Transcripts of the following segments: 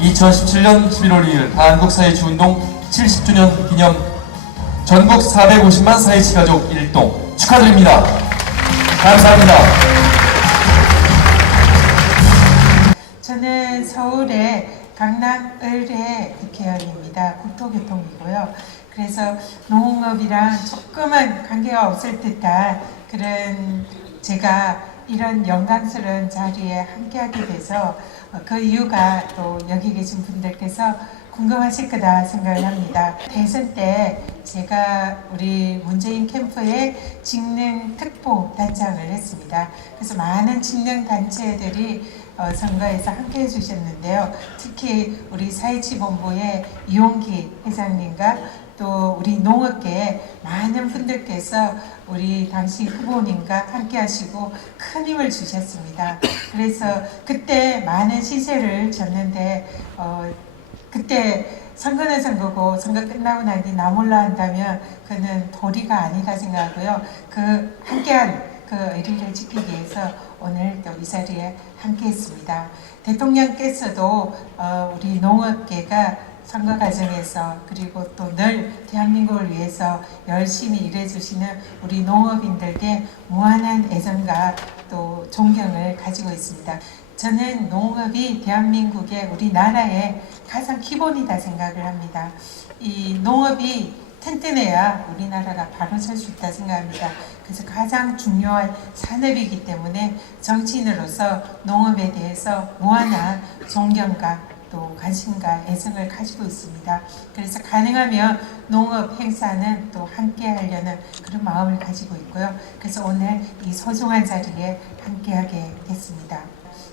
2017년 11월 2일 한국사회지운동 70주년 기념 전국 450만 사회지 가족 일동 축하드립니다. 감사합니다. 저는 서울의 강남 을의 국회의원입니다. 국토교통이고요. 그래서 농업이랑 조금은 관계가 없을 듯한 그런 제가 이런 영광스러운 자리에 함께하게 돼서 어, 그 이유가 또 여기 계신 분들께서 궁금하실 거다 생각을 합니다. 대선 때 제가 우리 문재인 캠프에 직능 특보 단장을 했습니다. 그래서 많은 직능 단체들이 어, 선거에서 함께 해주셨는데요. 특히 우리 사회치본부의 이용기 회장님과 또 우리 농업계 많은 분들께서 우리 당시 후보님과 함께 하시고 큰 힘을 주셨습니다. 그래서 그때 많은 시세를 졌는데 어, 그때 선거는 선거고 선거 끝나고 난뒤 나몰라 한다면 그는 도리가 아니다 생각하고요. 그 함께한 그 의리를 지키기 위해서 오늘 또 이 자리에 함께했습니다. 대통령께서도 어, 우리 농업계가 선거 과정에서 그리고 또 늘 대한민국을 위해서 열심히 일해주시는 우리 농업인들께 무한한 애정과 또 존경을 가지고 있습니다. 저는 농업이 대한민국의 우리나라의 가장 기본이다 생각을 합니다. 이 농업이 튼튼해야 우리나라가 바로 설 수 있다 생각합니다. 그래서 가장 중요한 산업이기 때문에 정치인으로서 농업에 대해서 무한한 존경과 또 관심과 애정을 가지고 있습니다. 그래서 가능하면 농업 행사는 또 함께 하려는 그런 마음을 가지고 있고요. 그래서 오늘 이 소중한 자리에 함께하게 됐습니다.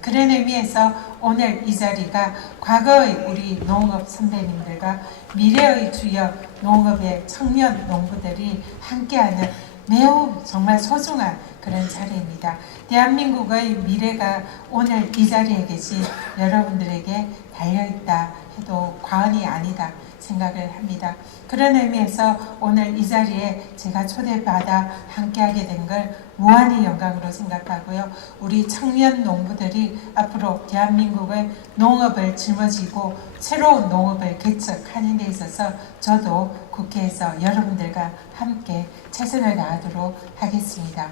그런 의미에서 오늘 이 자리가 과거의 우리 농업 선배님들과 미래의 주역 농업의 청년 농부들이 함께하는 매우 정말 소중한 그런 자리입니다. 대한민국의 미래가 오늘 이 자리에 계신 여러분들에게 달려있다 해도 과언이 아니다 생각을 합니다. 그런 의미에서 오늘 이 자리에 제가 초대받아 함께하게 된 걸 무한히 영광으로 생각하고요. 우리 청년 농부들이 앞으로 대한민국의 농업을 짊어지고 새로운 농업을 개척하는 데 있어서 저도 국회에서 여러분들과 함께 최선을 다하도록 하겠습니다.